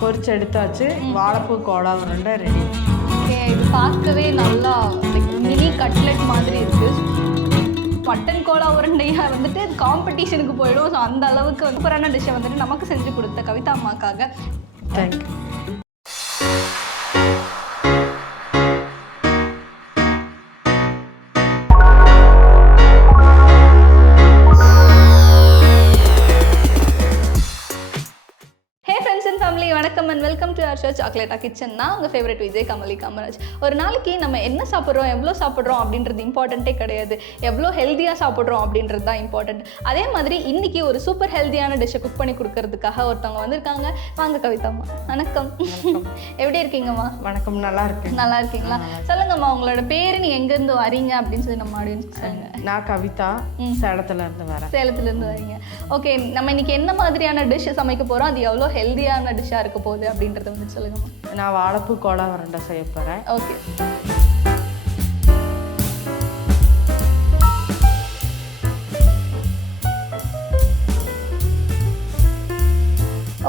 பொரிச்சு எடுத்தாச்சு. வாழைப்பூ கோலா உருண்டை ரெடி. ஓகே, இது பார்க்கவே நல்லா மினி கட்லெட் மாதிரி இருக்கு. மட்டன் கோலா உருண்டையா வந்துட்டு காம்படிஷனுக்கு போயிடும். ஸோ அந்த அளவுக்கு சூப்பரான டிஷ்ஷை வந்துட்டு நமக்கு செஞ்சு கொடுத்த கவிதா அம்மாக்காக தேங்க்யூ. வணக்கம் and welcome to our show சாக்லேட்டா கிச்சன். நான் உங்கள் ஃபேவரட் விஜய் கமலி காமராஜ். ஒரு நாளைக்கு நம்ம என்ன சாப்பிட்றோம், எவ்வளோ சாப்பிட்றோம் அப்படின்றது இம்பார்ட்டண்ட்டே கிடையாது. எவ்வளோ ஹெல்த்தியாக சாப்பிட்றோம் அப்படின்றது தான் இம்பார்ட்டண்ட். அதே மாதிரி இன்றைக்கி ஒரு சூப்பர் ஹெல்த்தியான டிஷ்ஷை குக் பண்ணி கொடுக்கறதுக்காக ஒருத்தவங்க வந்திருக்காங்க. வாங்க கவிதாம்மா. வணக்கம். எப்படி இருக்கீங்கம்மா? வணக்கம், நல்லா இருக்கேன். நல்லா இருக்கீங்களா? சொல்லுங்கம்மா, உங்களோட பேர், நீ எங்கேருந்து வரீங்க அப்படின்னு சொல்லி நம்ம ஆடியன்ஸ்க்கு சொல்லுங்க. நான் கவிதா, சேலத்துலேருந்து வரேன். சேலத்துலேருந்து வரீங்க. ஓகே, நம்ம இன்னைக்கு என்ன மாதிரியான டிஷ் சமைக்க போகிறோம், அது எவ்வளோ ஹெல்த்தியான டிஷ்ஷாக இருக்க போகுது அப்படின்றத வந்து சொல்லுங்கம்மா. நான் வாழைப்பூ கோலா உருண்டை செய்ய போகிறேன். ஓகே.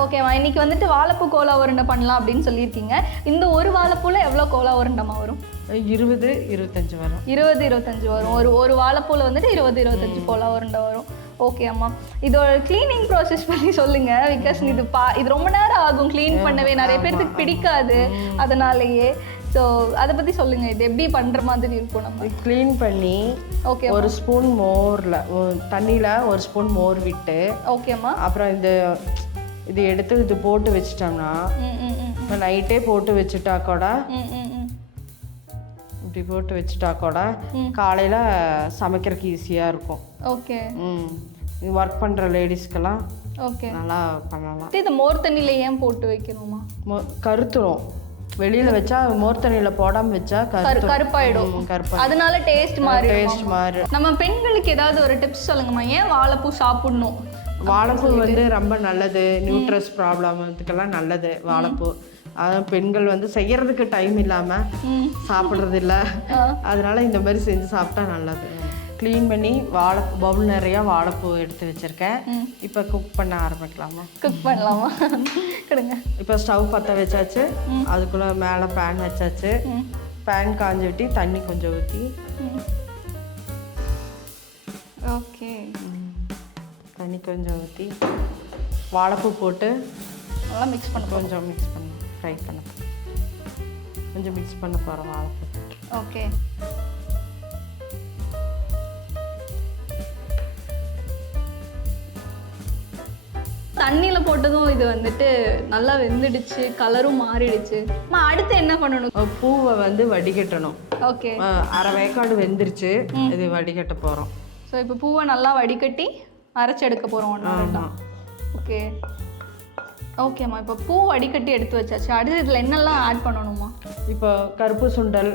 ஓகேம்மா, இன்னைக்கு வந்துட்டு வாழைப்பூ கோலா உருண்டை பண்ணலாம் அப்படின்னு சொல்லியிருக்கீங்க. இந்த ஒரு வாழைப்பூவில் எவ்வளோ கோலா உருண்டைமா வரும்? 20-25 வரும். 20-25 வரும். ஒரு வாழைப்பூவில் வந்துட்டு 20-25 கோலா உருண்டை வரும். ஓகே அம்மா, இதோட க்ளீனிங் ப்ராசஸ் பற்றி சொல்லுங்கள். பிகாஸ் இது ரொம்ப நேரம் ஆகும் க்ளீன் பண்ணவே, நிறைய பேருக்கு பிடிக்காது, அதனாலேயே. ஸோ அதை பற்றி சொல்லுங்கள். இது எப்படி பண்ணுற மாதிரி இருக்கும்? நம்ம க்ளீன் பண்ணி ஓகே ஒரு ஸ்பூன் மோரில் தண்ணியில் ஒரு ஸ்பூன் மோர் விட்டு, ஓகேம்மா, அப்புறம் இது எடுத்து இது போட்டு வச்சிட்டோம்னா, நைட்டே போட்டு வச்சுட்டா கூட, இப்படி போட்டு வச்சுட்டா கூட காலையில் சமைக்கிறதுக்கு ஈஸியாக இருக்கும். ஓகே. இது ஒர்க் பண்ணுற லேடிஸ்க்கெல்லாம் ஓகே நல்லா பண்ணலாம். இது மோர் தண்ணியில் ஏன் போட்டு வைக்கணுமா? கருத்துரும். வெளியில் வச்சா மோர் தண்ணியில் போடாமல் வச்சா கருப்பாயிடும். அதனால டேஸ்ட் மாறி. நம்ம பெண்களுக்கு ஏதாவது ஒரு டிப்ஸ் சொல்லுங்கம்மா. ஏன் வாழைப்பூ சாப்பிடணும்? வாழைப்பூ வந்து ரொம்ப நல்லது. நியூட்ரஸ் ப்ராப்ளத்துக்கெல்லாம் நல்லது வாழைப்பூ. அதான் பெண்கள் வந்து செய்யறதுக்கு டைம் இல்லாமல் சாப்பிட்றது இல்லை. அதனால இந்த மாதிரி செஞ்சு சாப்பிட்டா நல்லது. க்ளீன் பண்ணி பவுல் நிறையா வாழைப்பூ எடுத்து வச்சுருக்கேன். இப்போ குக் பண்ண ஆரம்பிக்கலாமா? குக் பண்ணலாமா? கொடுங்க. இப்போ ஸ்டவ் பற்ற வச்சாச்சு. அதுக்குள்ளே மேலே பேன் வச்சாச்சு. பேன் காஞ்சி விட்டு தண்ணி கொஞ்சம் ஊற்றி, ஓகே, தண்ணி கொஞ்சம் ஊற்றி வாழைப்பூ போட்டு நல்லா மிக்ஸ் பண்ண, கொஞ்சம் மிக்ஸ் பண்ண, ஃப்ரை பண்ண, கொஞ்சம் மிக்ஸ் பண்ண போகிறோம் வாழைப்பூ. ஓகே. தண்ணியில் போட்டதும் இது வந்துட்டு நல்லா வெந்துடுச்சு, கலரும் மாறிடுச்சு. அடுத்து என்ன பண்ணணும்? பூவை வந்து வடிகட்டணும். ஓகே. அரை வேக்காடு வெந்துருச்சு. இது வடிகட்ட போகிறோம். ஸோ இப்போ பூவை நல்லா வடிகட்டி அரைச்சி எடுக்க போகிறோம். ஓகே ஓகேம்மா, இப்போ பூ வடிகட்டி எடுத்து வச்சாச்சு. அடுத்து இதில் என்னெல்லாம் ஆட் பண்ணணுமா? இப்போ கருப்பு சுண்டல்.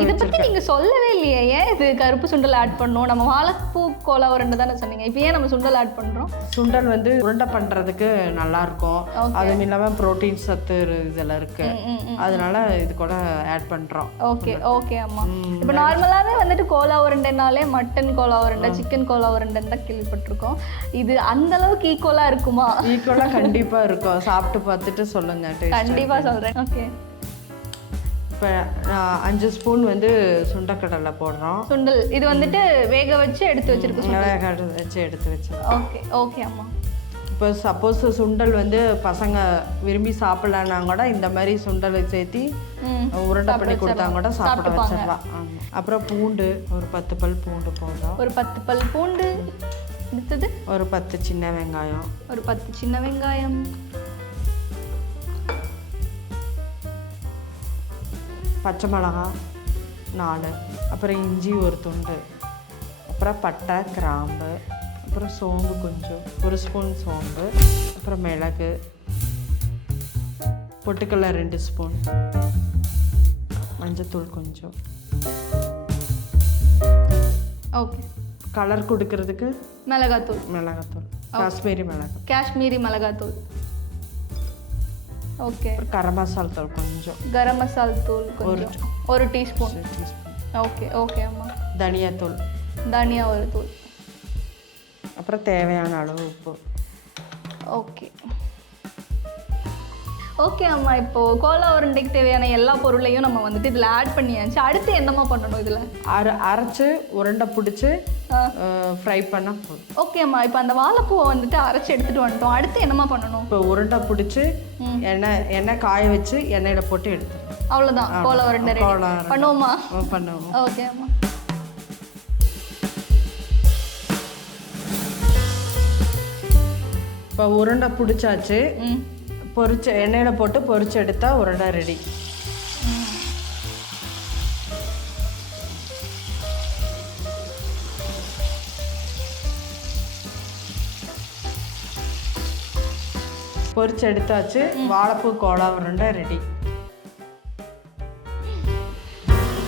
இதை பற்றி நீங்கள் சொல்லவே இல்லையே. ஏன் இது கருப்பு சுண்டல் ஆட் பண்ணணும்? நம்ம வாழைப்பூ கோலா உருண்டை தானே சொன்னீங்க. இப்போ ஏன் நம்ம சுண்டல் ஆட் பண்ணுறோம்? சுண்டல் வந்து உருண்டை பண்ணுறதுக்கு நல்லாயிருக்கும். அதுவும் இல்லாமல் ப்ரோட்டீன் சத்து இதெல்லாம் இருக்குது. அதனால இது கூட ஆட் பண்ணுறோம். ஓகே ஓகே அம்மா. இப்போ நார்மலாகவே வந்துட்டு கோலா உருண்டைனாலே மட்டன் கோலா உருண்டை, சிக்கன் கோலா உருண்டைன்னு தான் கேள்விப்பட்டிருக்கோம். இது அந்த அளவுக்கு ஈக்குவலாக இருக்குமா? ஈக்குவலாக கண்டிப்பாக இருக்கும். சாப்பிட்டு பார்த்துட்டு சொல்லுங்கள். கண்டிப்பாக சொல்கிறேன். ஓகே. இப்போ 5 ஸ்பூன் வந்து சுண்டக்கடலை போடுறோம். சுண்டல் இது வந்துட்டு வேக வச்சு எடுத்து வச்சிருக்கோம். வேக வச்சு எடுத்து வச்சு. ஓகே ஓகே அம்மா. இப்போ சப்போஸ் சுண்டல் வந்து பசங்க விரும்பி சாப்பிட்லன்னா கூட இந்த மாதிரி சுண்டல் சேர்த்தி உருண்டை பண்ணி கொடுத்தா கூட சாப்பிட வச்சிடலாம். அப்புறம் பூண்டு ஒரு 10 பல் பூண்டு போடுறோம். ஒரு 10 பல் பூண்டு. அடுத்தது ஒரு 10 சின்ன வெங்காயம். ஒரு 10 சின்ன வெங்காயம். பச்சை மிளகா 4. அப்புறம் இஞ்சி ஒரு துண்டு. அப்புறம் பட்டை, கிராம்பு, அப்புறம் சோம்பு கொஞ்சம், ஒரு ஸ்பூன் சோம்பு, அப்புறம் மிளகு, பொட்டுக்கடலை 2 ஸ்பூன், மஞ்சத்தூள் கொஞ்சம். ஓகே. கலர் கொடுக்கறதுக்கு மிளகாத்தூள். காஷ்மீரி மிளகாத்தூள். ஓகே. கரம் மசாலா தூள் கொஞ்சம். கரம் மசாலா தூள் கொஞ்சம், ஒரு டீஸ்பூன். ஓகே ஓகே அம்மா. தனியாத்தூள். தனியா ஒரு தூள். அப்புறம் தேவையான அளவு உப்பு. ஓகே. ஓகே அம்மா, இப்போது கோலா உருண்டைக்கு தேவையான எல்லா பொருளையும் நம்ம வந்துட்டு இதில் ஆட் பண்ணியாச்சு. அடுத்து என்னம்மா பண்ணணும் இதில்? அரைச்சி உருண்டை பிடிச்சி ஃப்ரை பண்ணால் போதும். ஓகே அம்மா, இப்போ அந்த வாழைப்பூவை வந்துட்டு அரைச்சி எடுத்துகிட்டு வந்துட்டோம். அடுத்து என்னம்மா பண்ணணும்? இப்போ உருண்டை பிடிச்சி எண்ணெய் காய வச்சு எண்ணெயில் போட்டு எடுத்துடும். அவ்வளோதான், கோலா உருண்டை ரெடி. பண்ணுவோமா? பண்ணுவோம். ஓகே அம்மா. இப்போ உருண்டை பிடிச்சாச்சு. எண்ணெயில் போட்டு பொரிச்சு எடுத்தா உருண்டை ரெடி. பொரிச்சு எடுத்தாச்சு. வாழைப்பூ கோலா உருண்டை ரெடி.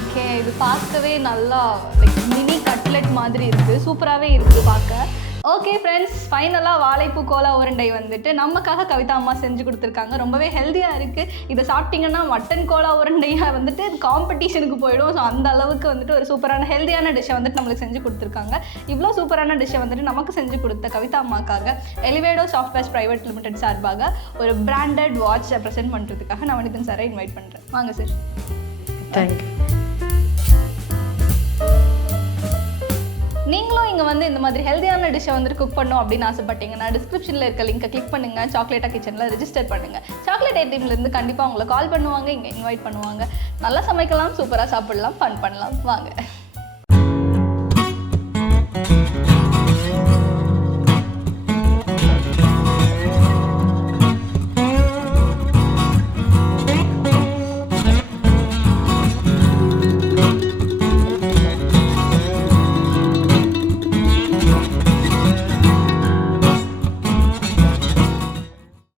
ஓகே, இது பார்க்கவே நல்லா லைக் மினி கட்லெட் மாதிரி இருக்குது. சூப்பராகவே இருக்குது பார்க்க. ஓகே ஃப்ரெண்ட்ஸ், ஃபைனலாக வாழைப்பூ கோலா உருண்டை வந்துட்டு நமக்காக கவிதா அம்மா செஞ்சு கொடுத்துருக்காங்க. ரொம்பவே ஹெல்த்தியாக இருக்குது. இதை சாப்பிட்டிங்கன்னா மட்டன் கோலா உருண்டையாக வந்துட்டு காம்படிஷனுக்கு போயிடும். ஸோ அந்த அளவுக்கு வந்துட்டு ஒரு சூப்பரான ஹெல்த்தியான டிஷ்ஷை வந்துட்டு நம்மளுக்கு செஞ்சு கொடுத்துருக்காங்க. இவ்வளோ சூப்பரான டிஷ்ஷை வந்துட்டு நமக்கு செஞ்சு கொடுத்த கவிதா அம்மாக்காக எலிவேடோ சாஃப்ட்வேர்ஸ் பிரைவேட் லிமிடெட் சார்பாக ஒரு பிராண்டட் வாட்சை ப்ரெசென்ட் பண்ணுறதுக்காக நான் வனிதன் சாரை இன்வைட் பண்ணுறேன். வாங்க சார். தேங்க்யூ. நீங்களும் இங்கே வந்து இந்த மாதிரி ஹெல்த்தியான டிஷ்ஷை வந்துட்டு குக் பண்ணணும் அப்படின்னு ஆசைப்பட்டீங்கன்னா டிஸ்கிரிப்ஷனில் இருக்க லிங்கை கிளிக் பண்ணுங்கள். சாக்லேட்டா கிச்சனில் ரெஜிஸ்டர் பண்ணுங்கள். சாக்லேட் ஐட்டம்லேருந்து கண்டிப்பாக உங்களை கால் பண்ணுவாங்க, இங்கே இன்வைட் பண்ணுவாங்க. நல்லா சமைக்கலாம், சூப்பராக சாப்பிடலாம், ஃபன் பண்ணலாம். வாங்க.